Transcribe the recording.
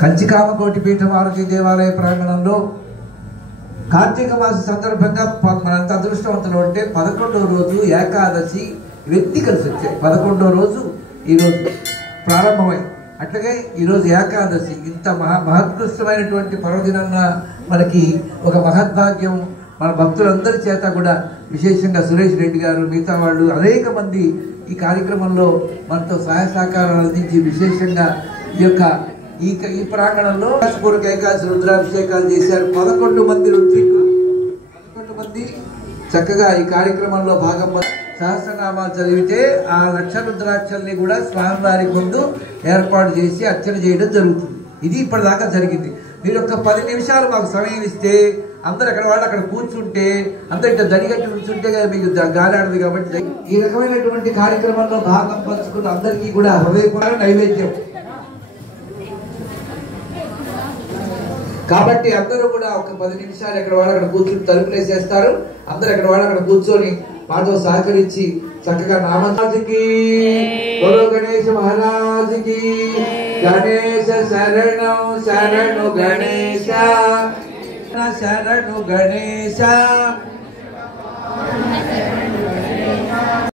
కంచికామకోటి పీఠం ఆరోగ్య దేవాలయ ప్రాంగణంలో కార్తీక మాస సందర్భంగా మనంత అదృష్టవంతులు అంటే 11వ రోజు ఏకాదశి ఇవన్నీ కలిసి వచ్చాయి. 11వ రోజు ఈరోజు ప్రారంభమై అట్లాగే ఈరోజు ఏకాదశి ఇంత మహోత్కృష్టమైనటువంటి పర్వదినాన్న మనకి ఒక మహద్భాగ్యం. మన భక్తులందరి చేత కూడా విశేషంగా సురేష్ రెడ్డి గారు మిగతా వాళ్ళు అనేక మంది ఈ కార్యక్రమంలో మనతో సహాయ సహకారాలు అందించి విశేషంగా ఈ ప్రాంగణంలో పూర్వక ఏకాదశి రుద్రాభిషేకాలు చేశారు. 11 మంది రుద్రికులు 11 మంది చక్కగా ఈ కార్యక్రమంలో భాగం సహస్రనామాలు చదివితే ఆ లక్ష రుద్రాక్షల్ని కూడా స్వామివారి ముందు ఏర్పాటు చేసి అర్చన చేయడం జరుగుతుంది. ఇది ఇప్పటిదాకా జరిగింది. మీరు ఒక 10 నిమిషాలు మాకు సమయం ఇస్తే అందరు అక్కడ వాళ్ళు అక్కడ కూర్చుంటే అందరు ఇట్లా దడిగట్టి కూర్చుంటే మీకు గాలాడదు. కాబట్టి ఈ రకమైనటువంటి కార్యక్రమంలో భాగం పంచుకున్న అందరికీ కూడా హృదయపూర్వక నైవేద్యం. కాబట్టి అందరూ కూడా ఒక 10 నిమిషాలు ఎక్కడ వాళ్ళు అక్కడ కూర్చుని తలుపులు వేసేస్తారు. అందరు ఎక్కడ వాళ్ళు అక్కడ కూర్చొని మాతో సహకరించి చక్కగా నామకి గురు గణేష్ మహారాజుకి గణేశ శరణం శరణు గణేశ శరణు గణేశ